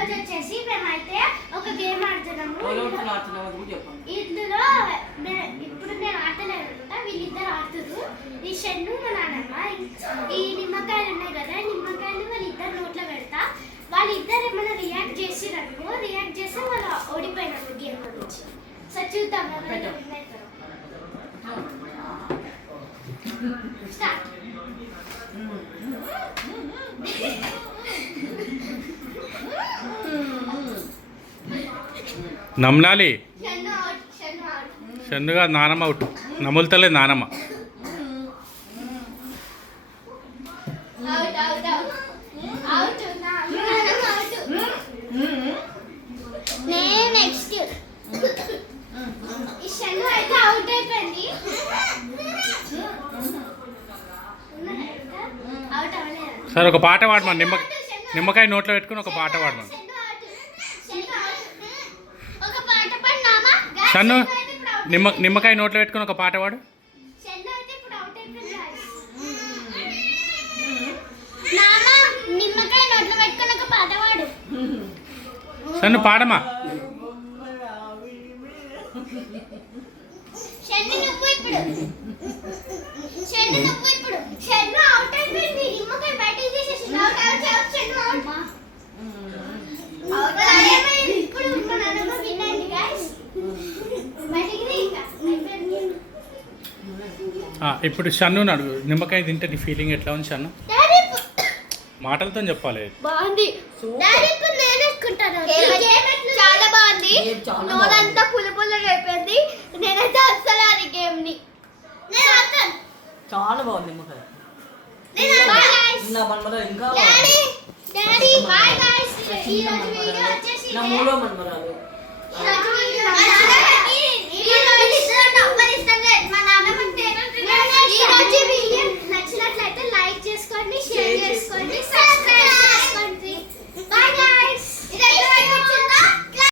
రోజు వచ్చేసి మేమైతే ఒక గేమ్ ఆడుతున్నాము. ఇందులో ఇప్పుడు నేను ఆడలేను అనమాట, వీళ్ళిద్దరు ఆడుతున్నారు. ఈ షన్ను మా నాన్నమ్మ. ఈ నిమ్మకాయలు ఉన్నాయి కదా, నిమ్మకాయలు వాళ్ళిద్దరు నోట్లో పెడతా. వాళ్ళిద్దరు ఏమైనా రియాక్ట్ చేసిరనుకో, రియాక్ట్ చేస్తే వాళ్ళు ఓడిపోయినారు గేమ్ నుంచి. సో చూద్దాం ఎవరైనా విన్ అవుతారు. స్టార్ట్. నమ్నాలి. షన్నుగా నానమ్మ అవుట్. నములుతలే నానమ్మ. నెక్స్ట్ షన్ను అయితే అవుట్ అయిపోయింది. సరే ఒక పాట పాడమని. నిమ్మకాయ నోట్లో పెట్టుకుని ఒక పాట పాడమని. షన్ను నిమ్మకాయ నోట్లో పెట్టుకుని ఒక పాట పాడు. షన్ను పాడమా. ఇప్పుడు షన్ను అడుగు, నిమ్మకాయ తింటే నీ ఫీలింగ్ ఎట్లా ఉంది షన్ను? మాటలతో చెప్పాలి. బాగుంది, చాలా బాగుంది. నోరంతా పుల్ల అయిపోయింది. నేనైతే అసలు అది గేమ్ ని చాలా బాగుంది నిమ్మకాయ. Daddy bye guys. ఈ రోజు వీడియో వచ్చేసి